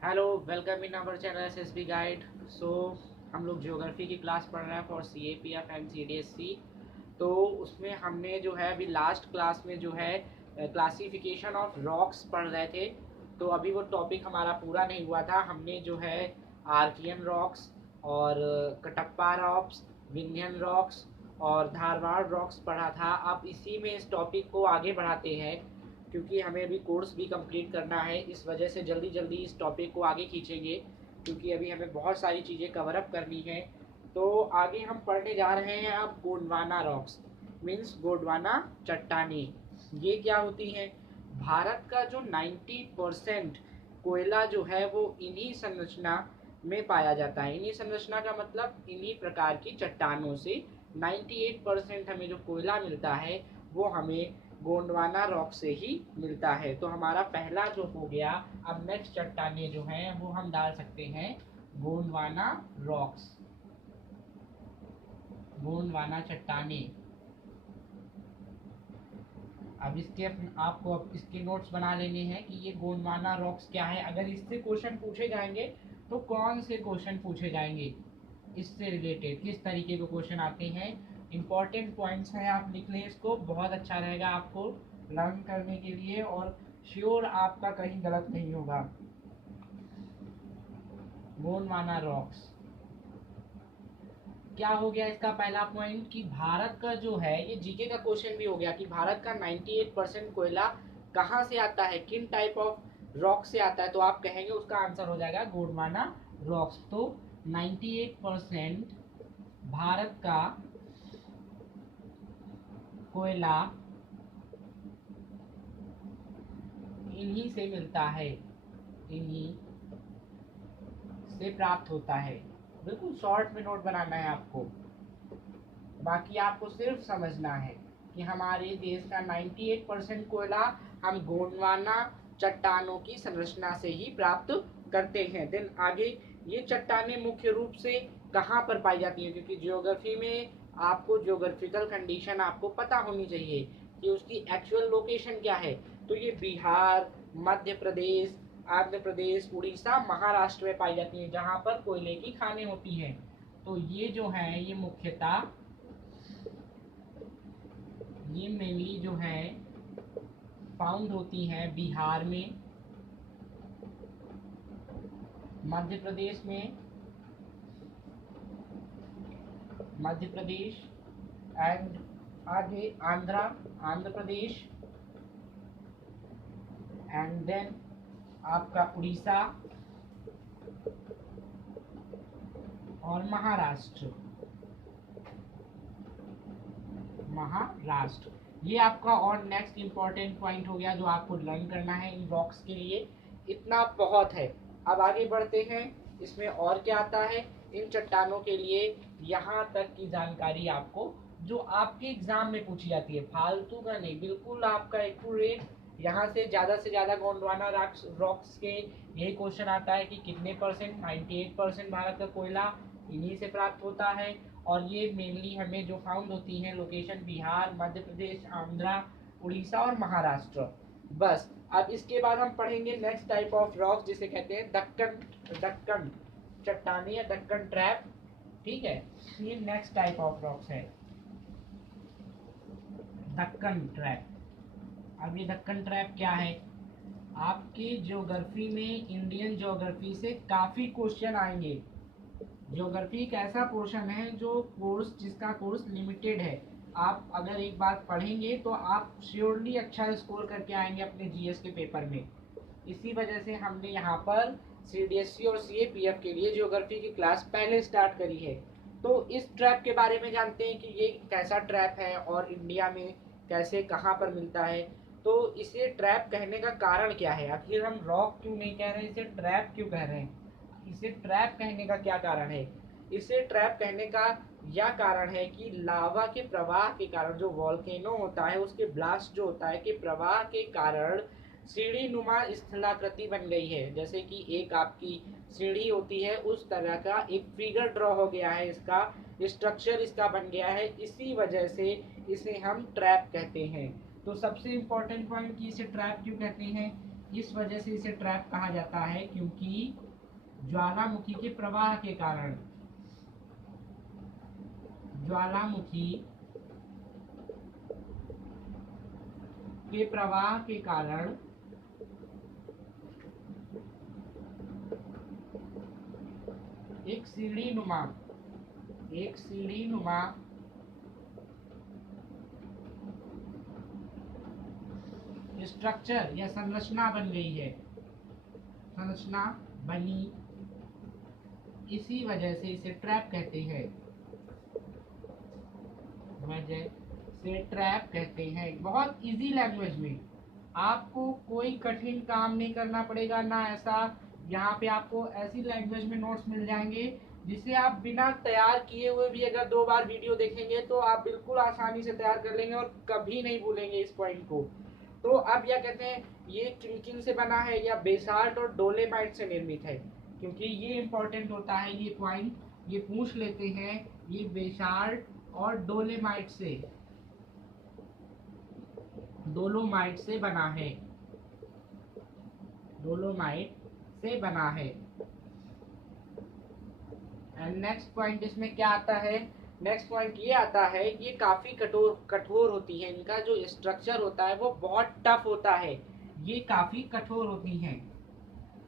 Hello, welcome in our channel SSB guide. So हम लोग geography की क्लास पढ़ रहे हैं फॉर सीएपीएफ एंड सीडीएससी। तो उसमें हमने जो है अभी लास्ट क्लास में जो है क्लासिफिकेशन ऑफ रॉक्स पढ़ रहे थे। तो अभी वो टॉपिक हमारा पूरा नहीं हुआ था। हमने जो है आर्कियन रॉक्स और कटप्पा रॉक्स, विंध्यन रॉक्स और धारवाड़ रॉक्स पढ़ा था। अब इसी में इस टॉपिक को आगे बढ़ाते हैं, क्योंकि हमें अभी कोर्स भी कंप्लीट करना है। इस वजह से जल्दी जल्दी इस टॉपिक को आगे खींचेंगे, क्योंकि अभी हमें बहुत सारी चीज़ें कवर अप करनी है। तो आगे हम पढ़ने जा रहे हैं अब गोंडवाना रॉक्स, मीन्स गोंडवाना चट्टानी। ये क्या होती हैं? भारत का जो 90% कोयला जो है वो इन्हीं संरचना में पाया जाता है। इन्हीं संरचना का मतलब इन्हीं प्रकार की चट्टानों से 98% हमें जो कोयला मिलता है वो हमें गोंडवाना रॉक से ही मिलता है। तो हमारा पहला जो हो गया। अब नेक्स्ट चट्टाने जो हैं वो हम डाल सकते हैं गोंडवाना रॉक्स, गोंडवाना चट्टाने। अब इसके आपको अब इसके नोट्स बना लेने हैं कि ये गोंडवाना रॉक्स क्या है। अगर इससे क्वेश्चन पूछे जाएंगे तो कौन से क्वेश्चन पूछे जाएंगे, इससे रिलेटेड किस तरीके के क्वेश्चन आते हैं। इंपॉर्टेंट पॉइंट्स हैं, आप लिख लें इसको, बहुत अच्छा रहेगा आपको लर्न करने के लिए और श्योर आपका कहीं गलत नहीं होगा। गोंडवाना रॉक्स क्या हो गया इसका पहला पॉइंट कि भारत का जो है, ये जीके का क्वेश्चन भी हो गया कि भारत का 98% कोयला कहाँ से आता है, किन टाइप ऑफ रॉक से आता है। तो आप कहेंगे उसका आंसर हो जाएगा गोंडवाना रॉक्स। तो 98% भारत का कोयला इन्हीं से मिलता है, इन्हीं से प्राप्त होता है। बिल्कुल शॉर्ट में नोट बनाना है आपको, बाकी आपको सिर्फ समझना है कि हमारे देश का 98% कोयला हम गोंडवाना चट्टानों की संरचना से ही प्राप्त करते हैं। देन आगे, ये चट्टानें मुख्य रूप से कहाँ पर पाई जाती हैं, क्योंकि ज्योग्राफी में आपको ज्योग्राफिकल कंडीशन आपको पता होनी चाहिए कि उसकी एक्चुअल लोकेशन क्या है। तो ये बिहार, मध्य प्रदेश, आंध्र प्रदेश, उड़ीसा, महाराष्ट्र में पाई जाती हैं, जहाँ पर कोयले की खानें होती हैं। तो ये जो है ये मुख्यतः, ये मेनली जो है फाउंड होती हैं बिहार में, मध्य प्रदेश में, मध्य प्रदेश एंड आगे आंध्र प्रदेश एंड देन आपका उड़ीसा और महाराष्ट्र। महाराष्ट्र ये आपका और नेक्स्ट इंपॉर्टेंट पॉइंट हो गया जो आपको लर्न करना है इन रॉक्स के लिए। इतना बहुत है। अब आगे बढ़ते हैं, इसमें और क्या आता है इन चट्टानों के लिए। यहाँ तक की जानकारी आपको जो आपके एग्जाम में पूछी जाती है, फालतू का नहीं, बिल्कुल आपका एक्यूरेट। यहाँ से ज़्यादा गोंडवाना रॉक्स के यही क्वेश्चन आता है कि कितने परसेंट, 98% भारत का कोयला इन्हीं से प्राप्त होता है। और ये मेनली हमें जो फाउंड होती हैं लोकेशन बिहार, मध्य प्रदेश, आंध्रा, उड़ीसा और महाराष्ट्र। बस अब इसके बाद हम पढ़ेंगे नेक्स्ट टाइप ऑफ रॉक्स जिसे कहते हैं दक्कन, दक्कन चट्टानी या दक्कन ट्रैप। ठीक है, ये नेक्स्ट टाइप ऑफ रॉक्स है, दक्कन ट्रैप। अब ये दक्कन ट्रैप क्या है? आपकी ज्योग्राफी में, इंडियन ज्योग्राफी से काफ़ी क्वेश्चन आएंगे। ज्योग्राफी एक ऐसा पोर्शन है जो कोर्स, जिसका कोर्स लिमिटेड है। आप अगर एक बार पढ़ेंगे तो आप श्योरली अच्छा स्कोर करके आएंगे अपने जीएस के पेपर में। इसी वजह से हमने यहाँ पर सीडीएससी और सीएपीएफ के लिए ज्योग्राफी की क्लास पहले स्टार्ट करी है। तो इस ट्रैप के बारे में जानते हैं कि ये कैसा ट्रैप है और इंडिया में कैसे, कहाँ पर मिलता है। तो इसे ट्रैप कहने का कारण क्या है, आखिर हम रॉक क्यों नहीं कह रहे हैं, इसे ट्रैप क्यों कह रहे हैं? इसे ट्रैप कहने का क्या कारण है? इसे ट्रैप कहने का यह कारण है कि लावा के प्रवाह के कारण, जो वॉल्केनो होता है उसके ब्लास्ट जो होता है के प्रवाह के कारण सीढ़ी नुमा स्थलाकृति बन गई है। जैसे कि एक आपकी सीढ़ी होती है उस तरह का एक फिगर ड्रॉ हो गया है, इसका स्ट्रक्चर इसका बन गया है। इसी वजह से इसे हम ट्रैप कहते हैं। तो सबसे इम्पोर्टेंट पॉइंट कि इसे ट्रैप क्यों कहते हैं, इस वजह से इसे ट्रैप कहा जाता है क्योंकि ज्वालामुखी के प्रवाह के कारण, ज्वालामुखी के प्रवाह के कारण एक सीढ़ी नुमा स्ट्रक्चर या संरचना बन गई है, संरचना बनी, इसी वजह से इसे ट्रैप कहते हैं, वजह से ट्रैप कहते हैं। बहुत इजी लैंग्वेज में, आपको कोई कठिन काम नहीं करना पड़ेगा ना, ऐसा यहाँ पे आपको ऐसी लैंग्वेज में नोट्स मिल जाएंगे जिसे आप बिना तैयार किए हुए भी अगर 2 बार वीडियो देखेंगे तो आप बिल्कुल आसानी से तैयार कर लेंगे और कभी नहीं भूलेंगे इस पॉइंट को। तो अब क्या कहते हैं, ये किन से बना है, या बेसाल्ट और डोलेमाइट से निर्मित है, क्योंकि ये इंपॉर्टेंट होता है ये पॉइंट, ये पूछ लेते हैं। ये बेसाल्ट और डोलेमाइट से बना है, डोलोमाइट से बना है। एंड नेक्स्ट पॉइंट इसमें क्या आता है, नेक्स्ट पॉइंट ये आता है कि ये काफी कठोर होती है, इनका जो स्ट्रक्चर होता है वो बहुत टफ होता है, ये काफी कठोर होती हैं।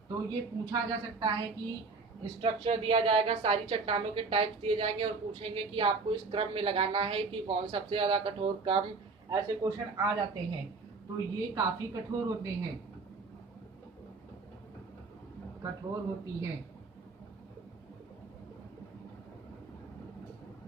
तो ये पूछा जा सकता है कि स्ट्रक्चर दिया जाएगा, सारी चट्टानों के टाइप्स दिए जाएंगे और पूछेंगे कि आपको इस क्रम में लगाना है कि कौन सबसे ज्यादा कठोर, कम, ऐसे क्वेश्चन आ जाते हैं। तो ये काफी कठोर होते हैं, कठोर होती हैं।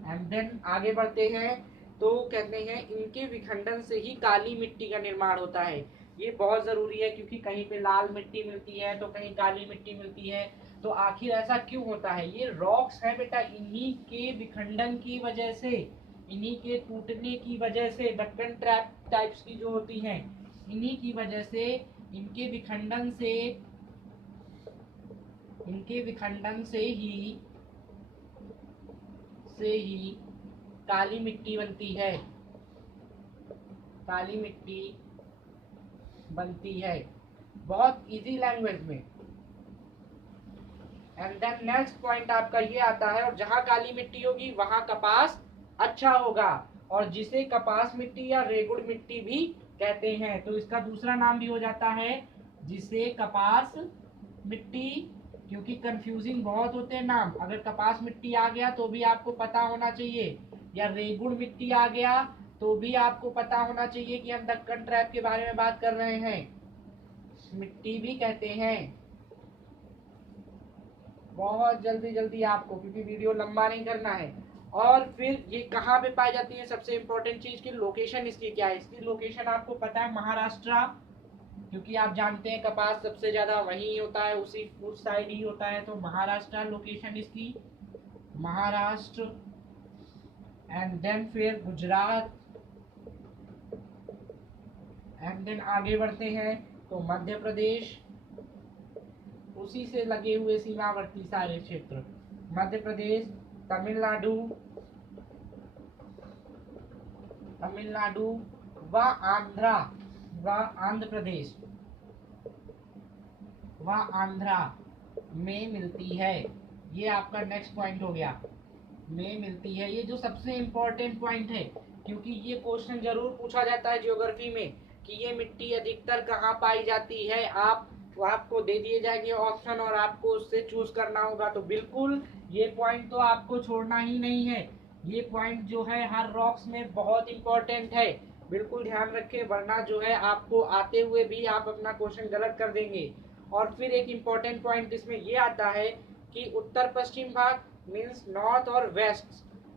एंड देन आगे बढ़ते हैं तो कहते हैं इनके विखंडन से ही काली मिट्टी का निर्माण होता है। ये बहुत जरूरी है क्योंकि कहीं पे लाल मिट्टी मिलती है तो कहीं काली मिट्टी मिलती है, तो आखिर ऐसा क्यों होता है। ये रॉक्स है बेटा, इन्हीं के विखंडन की वजह से, इन्हीं के टूटने की वजह से, डक्कन ट्रैप टाइप्स की जो होती हैं, इन्हीं की वजह से, इनके विखंडन से ही काली मिट्टी बनती है, काली मिट्टी बनती है। बहुत इजी लैंग्वेज में। एंड देन नेक्स्ट पॉइंट आपका ये आता है, और जहां काली मिट्टी होगी वहां कपास अच्छा होगा, और जिसे कपास मिट्टी या रेगुड़ मिट्टी भी कहते हैं। तो इसका दूसरा नाम भी हो जाता है जिसे कपास मिट्टी, क्योंकि कंफ्यूजिंग बहुत होते हैं नाम। अगर कपास मिट्टी आ गया तो भी आपको पता होना चाहिए, या रेगुड़ मिट्टी आ गया तो भी आपको पता होना चाहिए कि हम दक्कन ट्रैप के बारे में बात कर रहे हैं। मिट्टी भी कहते हैं। बहुत जल्दी आपको, क्योंकि वीडियो लंबा नहीं करना है। और फिर ये कहाँ पे पाई जाती है, सबसे इंपॉर्टेंट चीज की लोकेशन इसकी क्या है। इसकी लोकेशन आपको पता है, महाराष्ट्र, क्योंकि आप जानते हैं कपास सबसे ज्यादा वहीं होता है, उस साइड ही होता है। तो महाराष्ट्र लोकेशन इसकी, महाराष्ट्र। एंड देन फिर गुजरात। एंड देन आगे बढ़ते हैं तो मध्य प्रदेश, उसी से लगे हुए सीमावर्ती सारे क्षेत्र, मध्य प्रदेश, तमिलनाडु व आंध्र प्रदेश व आंध्रा में मिलती है। ये आपका नेक्स्ट पॉइंट हो गया, में मिलती है। ये जो सबसे इम्पोर्टेंट पॉइंट है, क्योंकि ये क्वेश्चन जरूर पूछा जाता है ज्योग्राफी में कि ये मिट्टी अधिकतर कहाँ पाई जाती है। आपको दे दिए जाएंगे ऑप्शन और आपको उससे चूज करना होगा। तो बिल्कुल ये पॉइंट तो आपको छोड़ना ही नहीं है। ये पॉइंट जो है हर रॉक्स में बहुत इंपॉर्टेंट है, बिल्कुल ध्यान रखें, वरना जो है आपको आते हुए भी आप अपना क्वेश्चन गलत कर देंगे। और फिर एक इम्पोर्टेंट पॉइंट इसमें ये आता है कि उत्तर पश्चिम भाग मीन्स नॉर्थ और वेस्ट,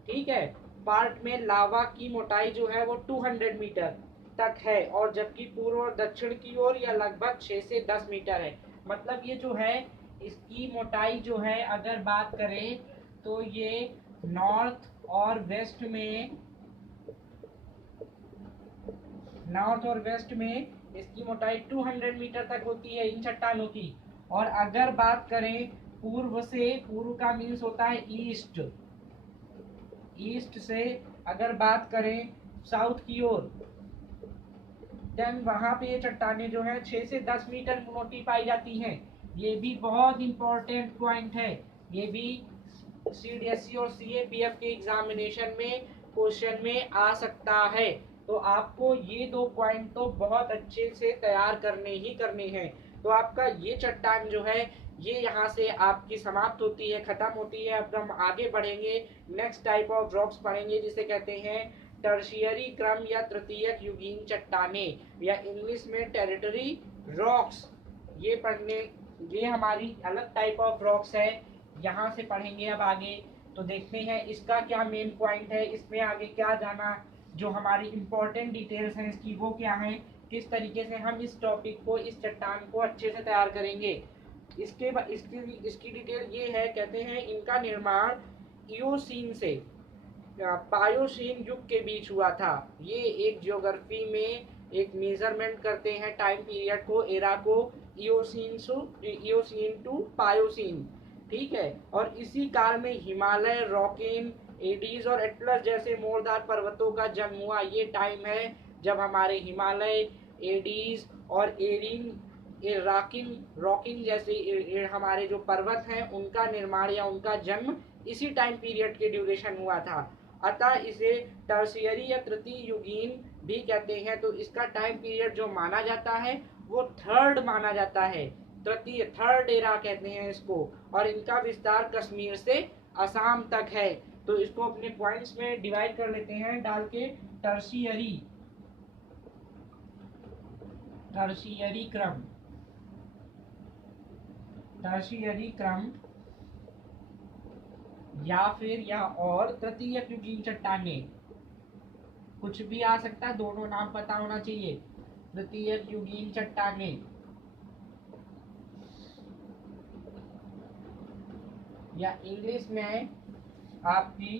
ठीक है, पार्ट में लावा की मोटाई जो है वो 200 मीटर तक है, और जबकि पूर्व और दक्षिण की ओर यह लगभग 6 से 10 मीटर है। मतलब ये जो है इसकी मोटाई जो है, अगर बात करें तो ये नॉर्थ और वेस्ट में इसकी मोटाई 200 मीटर तक होती है इन चट्टानों की। और अगर बात करें पूर्व का मीन्स होता है ईस्ट से अगर बात करें साउथ की ओर, देन वहाँ पे ये चट्टाने जो है 6 से 10 मीटर मोटी पाई जाती हैं। ये भी बहुत इंपॉर्टेंट पॉइंट है। ये भी CDSE और CAPF के एग्जामिनेशन में क्वेश्चन में आ सकता है। तो आपको ये दो पॉइंट तो बहुत अच्छे से तैयार करने ही करने हैं। तो आपका ये चट्टान जो है ये यहाँ से आपकी समाप्त होती है, खत्म होती है। अब हम आगे बढ़ेंगे, नेक्स्ट टाइप ऑफ रॉक्स पढ़ेंगे जिसे कहते हैं टर्शियरी क्रम या तृतीयक युगीन चट्टाने या इंग्लिश में टेरिटरी रॉक्स। ये पढ़ने, ये हमारी अलग टाइप ऑफ रॉक्स है, यहाँ से पढ़ेंगे अब आगे। तो देखते हैं इसका क्या मेन पॉइंट है, इसमें आगे क्या जाना, जो हमारी इंपॉर्टेंट डिटेल्स हैं इसकी वो क्या है, किस तरीके से हम इस टॉपिक को, इस चट्टान को अच्छे से तैयार करेंगे। इसकी डिटेल ये है, कहते हैं इनका निर्माण इयोसीन से पायोसीन युग के बीच हुआ था। ये एक ज्योग्राफी में एक मेजरमेंट करते हैं टाइम पीरियड को, एरा को, इयोसीन टू पायोसीन, ठीक है। और इसी काल में हिमालय, रॉकिन, एडीज और एटलस जैसे मोरदार पर्वतों का जन्म हुआ। ये टाइम है जब हमारे हिमालय, एडीज और रॉकिन जैसे हमारे जो पर्वत हैं उनका निर्माण या उनका जन्म इसी टाइम पीरियड के ड्यूरेशन हुआ था। अतः इसे टर्शियरी या तृतीय युगीन भी कहते हैं। तो इसका टाइम पीरियड जो माना जाता है वो थर्ड माना जाता है, तृतीय, थर्ड एरा कहते हैं इसको। और इनका विस्तार कश्मीर से असम तक है। तो इसको अपने पॉइंट्स में डिवाइड कर लेते हैं डाल के। टर्शियरी क्रम, टर्शियरी क्रम या फिर या और तृतीय युगीन चट्टाने, कुछ भी आ सकता है, दोनों नाम पता होना चाहिए। तृतीय युगीन चट्टाने या इंग्लिश में आपकी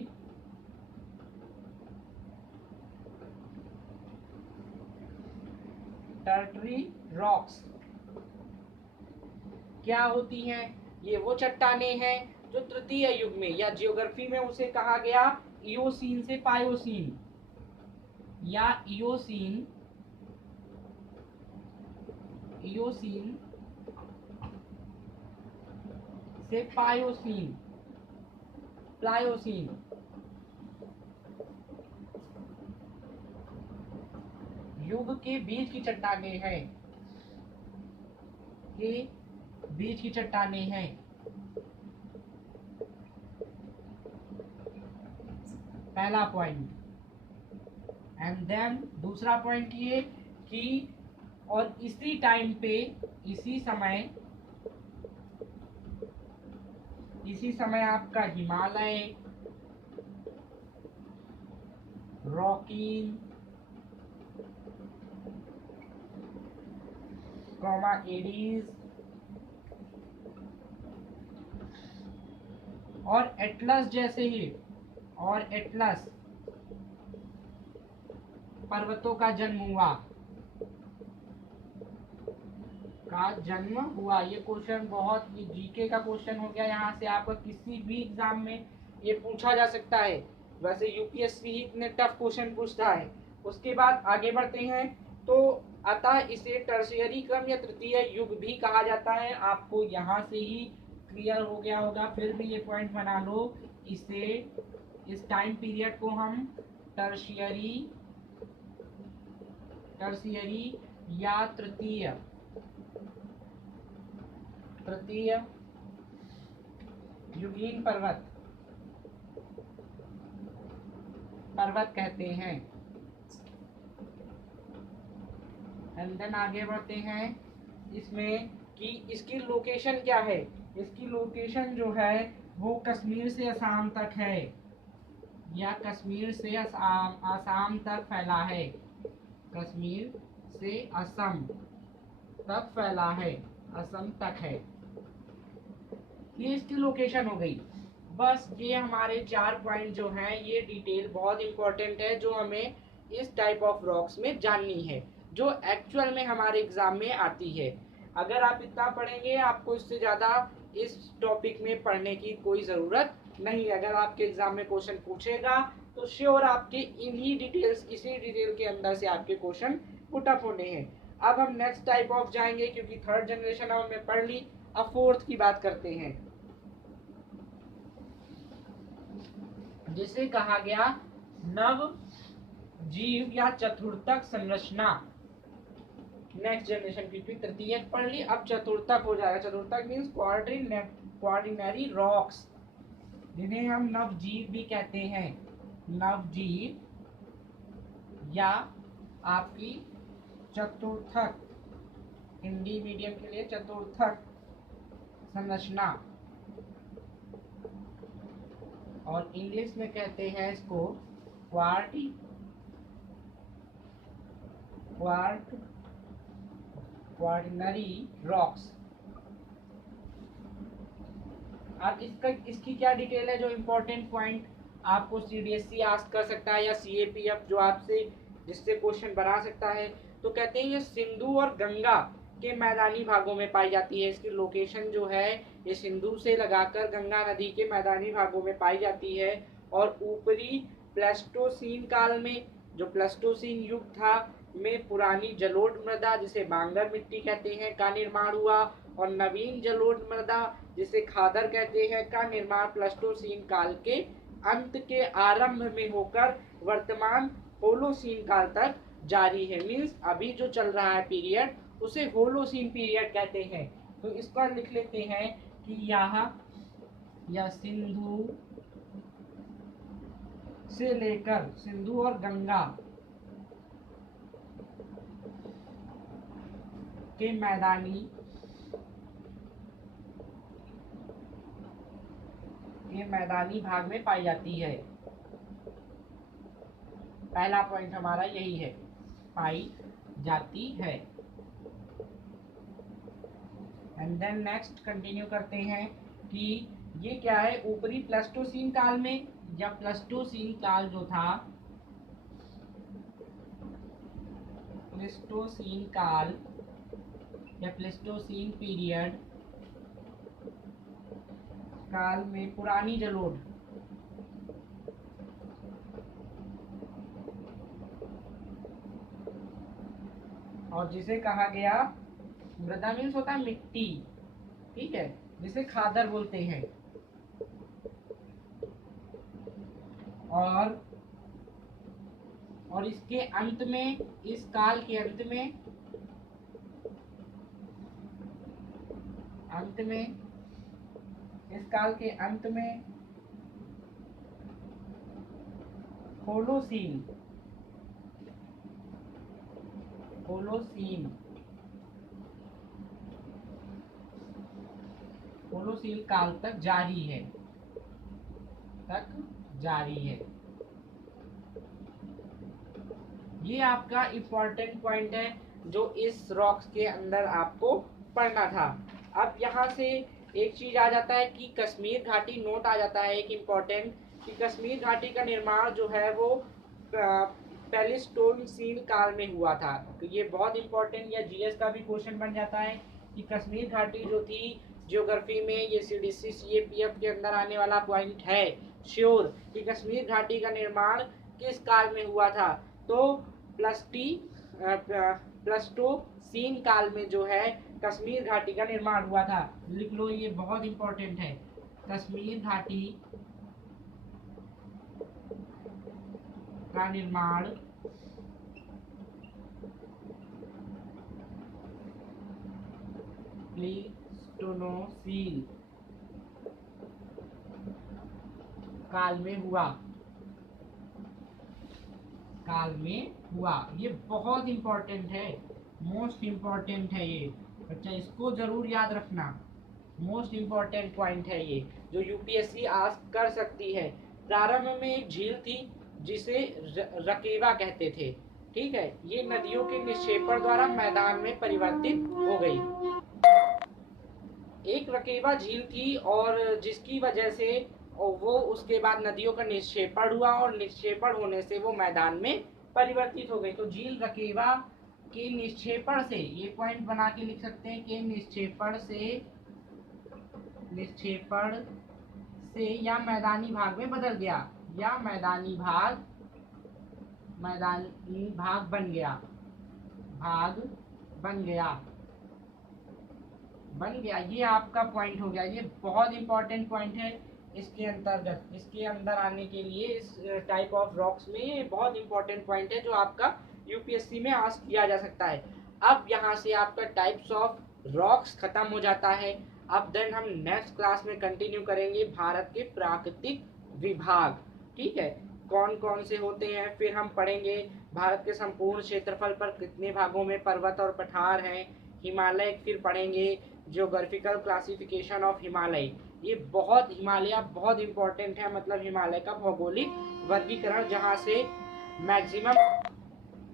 टर्टरी रॉक्स क्या होती हैं? ये वो चट्टाने हैं जो तृतीय युग में या जियोग्राफी में उसे कहा गया इयोसीन से पायोसीन या इयोसीन से पायोसीन, प्लायोसीन। युग के बीच की चट्टाने हैं, के बीच की चट्टाने हैं। पहला पॉइंट। एंड देन दूसरा पॉइंट ये कि और इसी टाइम पे, इसी समय आपका हिमालय, रॉकिन, एडीज और एटलस जैसे ही, और एटलस पर्वतों का जन्म हुआ। ये क्वेश्चन बहुत, ये जीके का क्वेश्चन हो गया। यहाँ से आपका किसी भी एग्जाम में ये पूछा जा सकता है। वैसे यूपीएससी ही इतने टफ क्वेश्चन पूछता है। उसके बाद आगे बढ़ते हैं। तो अतः इसे टर्शियरी क्रम या तृतीय युग भी कहा जाता है। आपको यहाँ से ही क्लियर हो गया होगा, फिर भी ये पॉइंट बना लो। इसे, इस टाइम पीरियड को हम टर्शियरी या तृतीय युगीन पर्वत कहते हैं। एंड देन आगे बढ़ते हैं इसमें कि इसकी लोकेशन क्या है। इसकी लोकेशन जो है वो कश्मीर से असम तक है, या कश्मीर से असम तक फैला है। कश्मीर से असम तक फैला है, असम तक है। ये इसकी लोकेशन हो गई। बस ये हमारे 4 पॉइंट जो हैं, ये डिटेल बहुत इंपॉर्टेंट है जो हमें इस टाइप ऑफ रॉक्स में जाननी है, जो एक्चुअल में हमारे एग्जाम में आती है। अगर आप इतना पढ़ेंगे, आपको इससे ज़्यादा इस टॉपिक में पढ़ने की कोई ज़रूरत नहीं। अगर आपके एग्जाम में क्वेश्चन पूछेगा तो श्योर आपके इन्हीं डिटेल्स, इसी डिटेल के अंदर से आपके क्वेश्चन पुट अप होने हैं। अब हम नेक्स्ट टाइप ऑफ जाएंगे, क्योंकि थर्ड जनरेशन हमने पढ़ ली। अब फोर्थ की बात करते हैं, जिसे कहा गया नव जीव या चतुर्थक संरचना। नेक्स्ट जनरेशन की तृतीयक पढ़ ली, अब चतुर्थक हो जाएगा। चतुर्थक मीन्स क्वार्डिनरी रॉक्स, जिन्हें हम नवजीव भी कहते हैं। नवजीव या आपकी चतुर्थक, हिंदी मीडियम के लिए चतुर्थक संरचना, और इंग्लिश में कहते हैं इसको क्वार्डिनरी रॉक्स। अब इसकी क्या डिटेल है, जो इम्पोर्टेंट पॉइंट आपको सीडीएससी आस्क कर सकता है, या सीएपीएफ जो आपसे जिससे क्वेश्चन बना सकता है। तो कहते हैं ये सिंधु और गंगा के मैदानी भागों में पाई जाती है। इसकी लोकेशन जो है ये सिंधु से लगाकर गंगा नदी के मैदानी भागों में पाई जाती है। और ऊपरी प्लेस्टोसीन काल में, जो प्लेस्टोसीन युग था, में पुरानी जलोढ़ मृदा, जिसे बांगर मिट्टी कहते हैं, का निर्माण हुआ। और नवीन जलोढ़ मृदा, जिसे खादर कहते हैं, का निर्माण प्लेस्टोसीन काल के अंत के आरंभ में होकर वर्तमान होलोसीन काल तक जारी है। मीन्स अभी जो चल रहा है पीरियड, उसे होलोसीन पीरियड कहते हैं। तो इसका लिख लेते हैं कि यह सिंधु से लेकर, सिंधु और गंगा के मैदानी भाग में पाई जाती है। पहला पॉइंट हमारा यही है, पाई जाती है। एंड देन नेक्स्ट कंटिन्यू करते हैं कि ये क्या है, ऊपरी प्लेस्टोसीन काल में, या प्लेस्टोसीन काल जो था, प्लेस्टोसीन काल या प्लेस्टोसीन पीरियड काल में पुरानी जलोढ़, और जिसे कहा गया, मृदा मीन्स होता है मिट्टी, ठीक है, जिसे खादर बोलते हैं। और इसके अंत में, इस काल के अंत में इस काल के अंत में होलोसीन काल तक जारी है। ये आपका इम्पोर्टेंट पॉइंट है जो इस रॉक्स के अंदर आपको पढ़ना था। अब यहाँ से एक चीज आ जाता है कि कश्मीर घाटी, नोट आ जाता है एक इम्पोर्टेंट, कि कश्मीर घाटी का निर्माण जो है वो प्लेस्टोसीन काल में हुआ था। तो ये बहुत इम्पोर्टेंट, या जीएस का भी क्वेश्चन बन जाता है कि कश्मीर घाटी जो थी ज्योग्राफी में, ये सीडीसी सीएपीएफ के अंदर आने वाला पॉइंट है श्योर, कि कश्मीर घाटी का निर्माण किस काल में हुआ था। तो प्लेस्टोसीन काल में जो है कश्मीर घाटी का निर्माण हुआ था। लिख लो, ये बहुत इंपॉर्टेंट है। कश्मीर घाटी का निर्माण प्लेस्टोसीन काल में हुआ। ये बहुत इंपॉर्टेंट है, मोस्ट इंपॉर्टेंट है ये बच्चा, इसको जरूर याद रखना। मोस्ट इंपॉर्टेंट पॉइंट है ये, जो यूपीएससी आस्क कर सकती है। प्रारंभ में एक झील थी जिसे रकेवा कहते थे, ठीक है, ये नदियों के निक्षेपण द्वारा मैदान में परिवर्तित हो गई। एक रकेवा झील थी, और जिसकी वजह से वो उसके बाद नदियों का निक्षेपण हुआ, और निक्षेपण होने से वो मैदान में परिवर्तित हो गई। तो झील रकेवा के निक्षेपण से, ये पॉइंट बना के लिख सकते हैं कि निक्षेपण से या मैदानी भाग में बदल गया, या मैदानी भाग बन गया। भाग बन गया। ये आपका पॉइंट हो गया। ये बहुत इंपॉर्टेंट पॉइंट है इसके अंतर्गत, इसके अंदर आने के लिए। इस टाइप ऑफ रॉक्स में ये बहुत इंपॉर्टेंट पॉइंट है जो आपका यूपीएससी में आस्क किया जा सकता है। अब यहाँ से आपका टाइप्स ऑफ रॉक्स खत्म हो जाता है। अब देन हम नेक्स्ट क्लास में कंटिन्यू करेंगे भारत के प्राकृतिक विभाग। ठीक है, कौन कौन से होते हैं फिर हम पढ़ेंगे। भारत के संपूर्ण क्षेत्रफल पर कितने भागों में पर्वत और पठार हैं, हिमालय फिर पढ़ेंगे, जियोग्राफिकल क्लासिफिकेशन ऑफ हिमालय। ये हिमालय बहुत इंपॉर्टेंट है, मतलब हिमालय का भौगोलिक वर्गीकरण जहाँ से मैक्सिमम।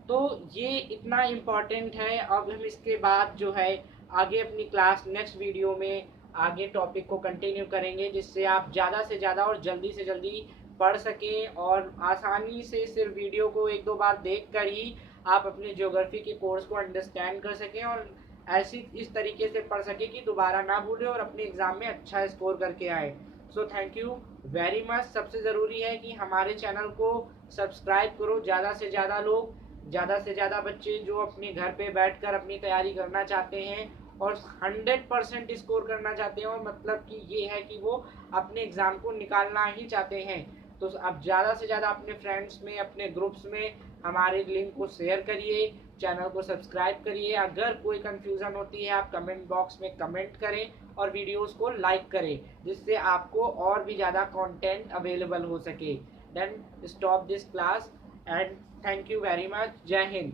तो ये इतना इम्पोर्टेंट है। अब हम इसके बाद जो है आगे अपनी क्लास नेक्स्ट वीडियो में आगे टॉपिक को कंटिन्यू करेंगे, जिससे आप ज़्यादा से ज़्यादा और जल्दी से जल्दी पढ़ सकें और आसानी से सिर्फ वीडियो को एक दो बार देख कर ही आप अपने ज्योग्राफी के कोर्स को अंडरस्टैंड कर सकें और ऐसी इस तरीके से पढ़ सकें कि दोबारा ना भूलें और अपने एग्ज़ाम में अच्छा स्कोर करके आए। So thank you very much. सबसे ज़रूरी है कि हमारे चैनल को सब्सक्राइब करो, ज़्यादा से ज़्यादा लोग, ज़्यादा से ज़्यादा बच्चे जो अपने घर पे बैठकर अपनी तैयारी करना चाहते हैं और 100% स्कोर करना चाहते हैं, और मतलब कि ये है कि वो अपने एग्ज़ाम को निकालना ही चाहते हैं। तो अब ज़्यादा से ज़्यादा अपने फ्रेंड्स में, अपने ग्रुप्स में हमारे लिंक को शेयर करिए, चैनल को सब्सक्राइब करिए। अगर कोई कन्फ्यूज़न होती है आप कमेंट बॉक्स में कमेंट करें और वीडियोस को लाइक करें, जिससे आपको और भी ज़्यादा कंटेंट अवेलेबल हो सके। Then stop this class and thank you very much. जय हिंद।